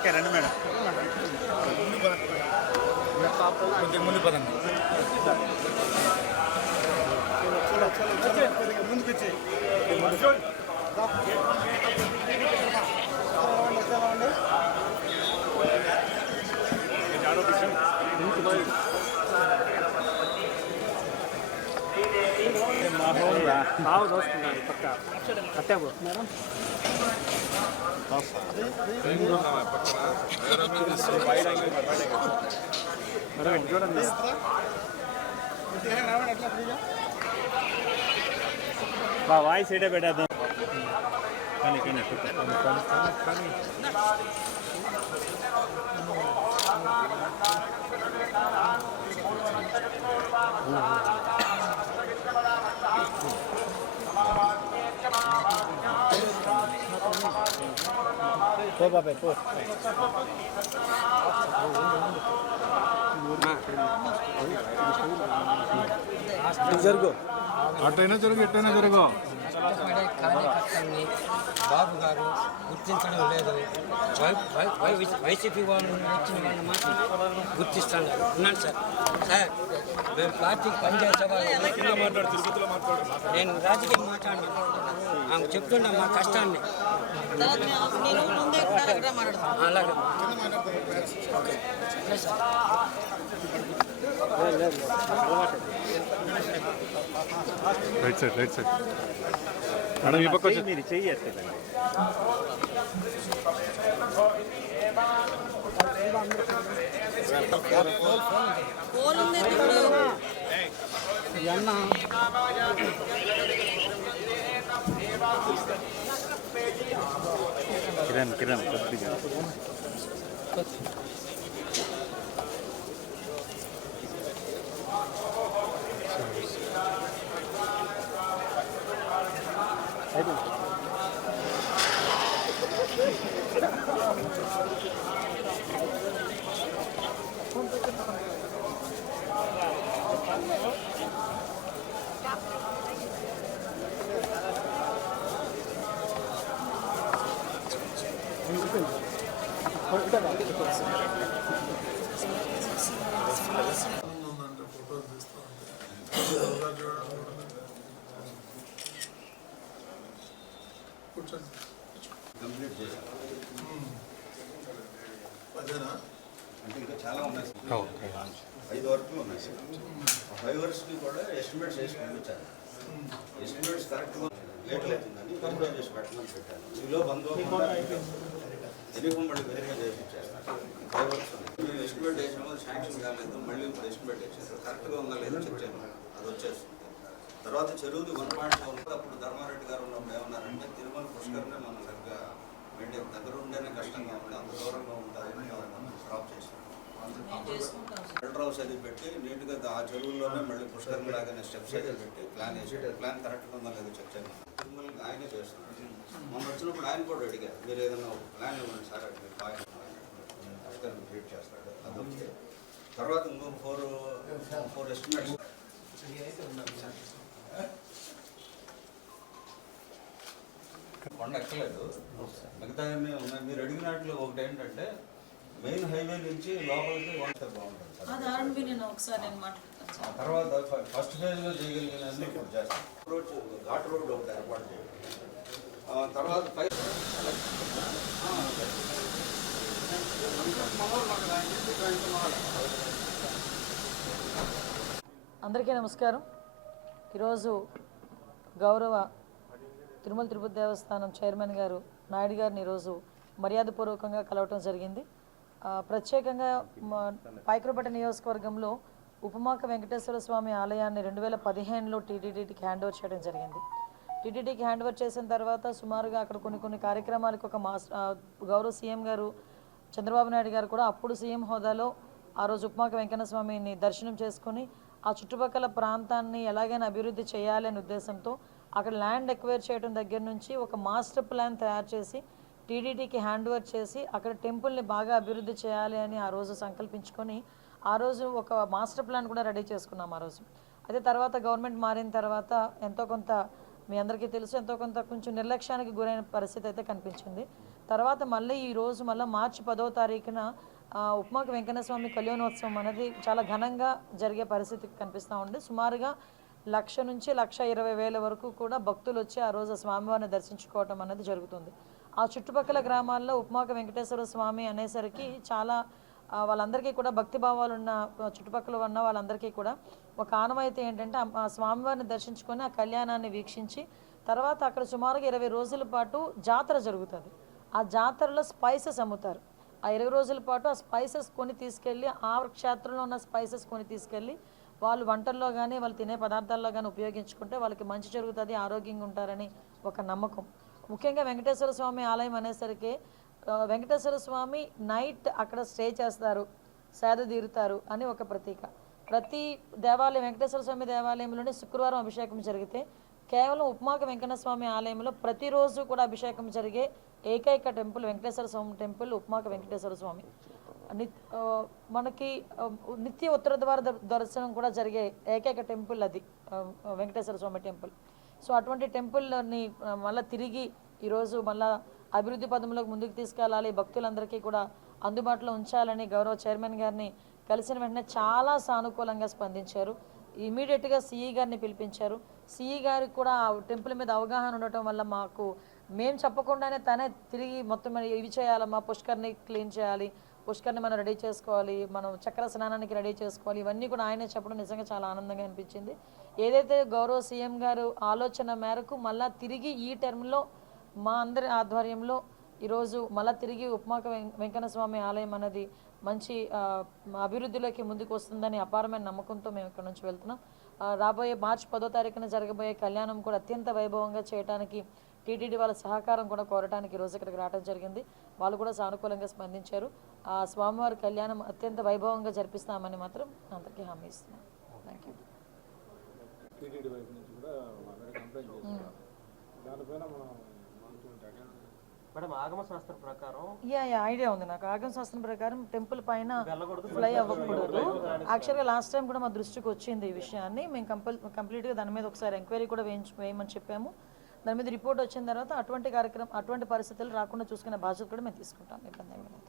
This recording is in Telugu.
ఓకే రండి మేడం. కొంచెం ముందు పదండి. ముందుకు వచ్చి బాగా చూస్తున్నాను పక్క కట్టాబు మేడం. చూడండి బా వాయిస్ ఏడే పెట్టేద్దాం. కానీ పో బాబాయ్ పో. జరుగు అట్టైనా జరుగు ఎట్టైనా జరుగు. కార్యకర్తల్ని బాబు గారు గుర్తించడం లేదు. వైసీపీ వాళ్ళు వచ్చిన వాళ్ళని మాత్రం గుర్తిస్తాను. ఉన్నాను సార్. సార్ మేము పార్టీకి పనిచేసే వాళ్ళు. నేను రాజకీయం మాట్లాడినా ఆమె చెప్తున్నా మా కష్టాన్ని. అలాగే right side right side madam. ఈ పక్క వచ్చి మీరు చెయ్యేస్తారండి. కిరణ్ కొద్దిగా అంటే ఇంకా చాలా ఉన్నాయి సార్. 5 వరకు ఉన్నాయి సార్. 5 వరకుకి కూడా ఎస్టిమేట్స్ వేసి పంపించాను. ఎస్టిమేట్స్ కరెక్ట్గా లేట్లు అవుతుందని కంప్లైంట్ చేసి పెట్టమని పెట్టాను. ఈలో ఎన్నికం మళ్ళీ వెరిఫై చేయించేస్తాను. 5 వరకు మేము ఎస్టిమేట్ వేసాము, అది శాంక్షన్ కాలేదు. మళ్ళీ ఇప్పుడు ఎస్టిమేట్ వేసేసారు. కరెక్ట్గా ఉందా లేదో చెక్ చేయమని అది వచ్చేస్తుంది. తర్వాత చెరువుది 1.4 అప్పుడు ధర్మారెడ్డి గారు ఉన్నప్పుడు ఏమన్నారంటే తిరుమల పుష్కరనే మనం సరిగ్గా మెయింటైన్ దగ్గర ఉంటేనే కష్టంగా ఉంది, అంత దూరంగా ఉంటుంది స్టాప్ చేసాం. ఫిల్టర్ హౌస్ అది పెట్టి నీట్గా ఆ చెరువుల్లోనే మళ్ళీ పుష్కరం లాగానే స్టెప్స్ అయితే పెట్టి ప్లాన్ వేసి ప్లాన్ కరెక్ట్గా ఉందా లేదో చెక్ చేయాలి. తిరుమలకి ఆయనే చేస్తున్నారు. మొన్న వచ్చినప్పుడు ఆయన కూడా అడిగారు, మీరు ఏదైనా ప్లాన్ ఇవ్వండి సార్ అంటే మీరు బాగా పుష్కరం క్రియేట్ చేస్తాడు. అది వచ్చి తర్వాత ఇంకొక 4 ఎస్టిమేట్స్ కొండ ఎక్కలేదు, మిగతా ఉన్నాయి. మీరు అడిగినట్లు ఒకటి ఏంటంటే మెయిన్ హైవే నుంచి లోపలికి వంట బాగుంటుంది సార్. తర్వాత ఫస్ట్ ఫేజ్లో చేయగలిగినది ఇప్పుడు చేస్తాం. రోడ్ ఘాట్ రోడ్ ఒకటి ఏర్పాటు చేయాలి. తర్వాత అందరికీ నమస్కారం. ఈరోజు గౌరవ తిరుమల తిరుపతి దేవస్థానం చైర్మన్ గారు నాయుడు గారిని ఈరోజు మర్యాదపూర్వకంగా కలవటం జరిగింది. ప్రత్యేకంగా పాయకరపేట నియోజకవర్గంలో ఉపమాక వెంకటేశ్వర స్వామి ఆలయాన్ని 2015లో టీటీడీకి హ్యాండ్ ఓవర్ చేయడం జరిగింది. టీటీడీకి హ్యాండ్ ఓవర్ చేసిన తర్వాత సుమారుగా అక్కడ కొన్ని కార్యక్రమాలకు ఒక గౌరవ సీఎం గారు చంద్రబాబు నాయుడు గారు కూడా అప్పుడు సీఎం హోదాలో ఆ రోజు ఉపమాక వెంకన్న స్వామిని దర్శనం చేసుకుని ఆ చుట్టుపక్కల ప్రాంతాన్ని ఎలాగైనా అభివృద్ధి చేయాలి అనే ఉద్దేశంతో అక్కడ ల్యాండ్ ఎక్వైర్ చేయడం దగ్గర నుంచి ఒక మాస్టర్ ప్లాన్ తయారు చేసి టీటీడీకి హ్యాండ్ ఓవర్ చేసి అక్కడ టెంపుల్ని బాగా అభివృద్ధి చేయాలి అని ఆ రోజు సంకల్పించుకొని ఆ రోజు ఒక మాస్టర్ ప్లాన్ కూడా రెడీ చేసుకున్నాం ఆ రోజు. అయితే తర్వాత గవర్నమెంట్ మారిన తర్వాత ఎంతో కొంత మీ అందరికీ తెలుసు ఎంతో కొంత కొంచెం నిర్లక్ష్యానికి గురైన పరిస్థితి అయితే కనిపించింది. తర్వాత మళ్ళీ ఈరోజు మళ్ళీ మార్చి 10వ తారీఖున ఉప్మాక వెంకన్న స్వామి కళ్యాణోత్సవం అనేది చాలా ఘనంగా జరిగే పరిస్థితి కనిపిస్తూ ఉంది. సుమారుగా 1,00,000 నుంచి 1,20,000 వరకు కూడా భక్తులు వచ్చి ఆ రోజు స్వామివారిని దర్శించుకోవటం అనేది జరుగుతుంది. ఆ చుట్టుపక్కల గ్రామాల్లో ఉప్మాక వెంకటేశ్వర స్వామి అనేసరికి చాలా వాళ్ళందరికీ కూడా భక్తిభావాలు ఉన్న చుట్టుపక్కల ఉన్న వాళ్ళందరికీ కూడా ఒక ఆనవాయితీ ఏంటంటే ఆ స్వామివారిని దర్శించుకొని ఆ కళ్యాణాన్ని వీక్షించి తర్వాత అక్కడ సుమారుగా 20 రోజుల పాటు జాతర జరుగుతుంది. ఆ జాతరలో స్పైసెస్ అమ్ముతారు. ఆ 20 రోజుల పాటు ఆ స్పైసెస్ కొని తీసుకెళ్ళి ఆ క్షేత్రంలో ఉన్న స్పైసెస్ కొని తీసుకెళ్ళి వాళ్ళు వంటల్లో కానీ వాళ్ళు తినే పదార్థాల్లో కానీ ఉపయోగించుకుంటే వాళ్ళకి మంచి జరుగుతుంది, ఆరోగ్యంగా ఉంటారని ఒక నమ్మకం. ముఖ్యంగా వెంకటేశ్వర స్వామి ఆలయం అనేసరికి వెంకటేశ్వర స్వామి నైట్ అక్కడ స్టే చేస్తారు, సేద తీరుతారు అని ఒక ప్రతీక. ప్రతి దేవాలయం వెంకటేశ్వర స్వామి దేవాలయంలోనే శుక్రవారం అభిషేకం జరిగితే కేవలం ఉప్మాక వెంకన్న స్వామి ఆలయంలో ప్రతిరోజు కూడా అభిషేకం జరిగే ఏకైక టెంపుల్ వెంకటేశ్వర స్వామి టెంపుల్ ఉప్మాక వెంకటేశ్వర స్వామి. మనకి నిత్య ఉత్తర ద్వార దర్శనం కూడా జరిగే ఏకైక టెంపుల్ అది వెంకటేశ్వర స్వామి టెంపుల్. సో అటువంటి టెంపుల్ని మళ్ళీ తిరిగి ఈరోజు మళ్ళీ అభివృద్ధి పదంలోకి ముందుకు తీసుకెళ్ళాలి, భక్తులందరికీ కూడా అందుబాటులో ఉంచాలని గౌరవ చైర్మన్ గారిని కలిసిన వెంటనే చాలా సానుకూలంగా స్పందించారు. ఇమీడియట్గా సిఈ గారిని పిలిపించారు. సిఈ గారికి కూడా ఆ టెంపుల్ మీద అవగాహన ఉండటం వల్ల మేము చెప్పకుండానే తనే తిరిగి మొత్తం ఇవి చేయాలమ్మా, పుష్కర్ని క్లీన్ చేయాలి, పుష్కర్ని మనం రెడీ చేసుకోవాలి, మనం చక్ర స్నానానికి రెడీ చేసుకోవాలి, ఇవన్నీ కూడా ఆయనే చెప్పడం నిజంగా చాలా ఆనందంగా అనిపించింది. ఏదైతే గౌరవ సీఎం గారు ఆలోచన మేరకు మళ్ళా తిరిగి ఈ టర్మ్లో మా అందరి ఆధ్వర్యంలో ఈరోజు మళ్ళీ తిరిగి ఉప్మాక వెంకన్న స్వామి ఆలయం అనేది మంచి అభివృద్ధిలోకి ముందుకు వస్తుందని అపారమైన నమ్మకంతో మేము ఇక్కడ నుంచి వెళ్తున్నాం. రాబోయే మార్చి 10వ తారీఖున జరగబోయే కళ్యాణం కూడా అత్యంత వైభవంగా చేయడానికి టీటీడీ వాళ్ళ సహకారం కూడా కోరడానికి ఈరోజు ఇక్కడికి రావడం జరిగింది. వాళ్ళు కూడా సానుకూలంగా స్పందించారు. ఆ స్వామివారి కళ్యాణం అత్యంత వైభవంగా జరిపిస్తామని మాత్రం అందరికీ హామీ ఇస్తున్నాం. Thank you. మేడం ఆగమ శాస్త్రం ప్రకారం ఐడియా ఉంది నాకు. ఆగమ శాస్త్రం ప్రకారం టెంపుల్ పైన ఫ్లై అవ్వకూడదు. యాక్చువల్గా లాస్ట్ టైం కూడా మా దృష్టికి వచ్చింది ఈ విషయాన్ని. మేము కంప్లీట్గా దాని మీద ఒకసారి ఎంక్వైరీ కూడా వేయమని చెప్పాము. దాని మీద రిపోర్ట్ వచ్చిన తర్వాత అటువంటి పరిస్థితులు రాకుండా చూసుకునే బాధ్యత కూడా మేము తీసుకుంటాం. ఇబ్బంది ఏమి లేదు.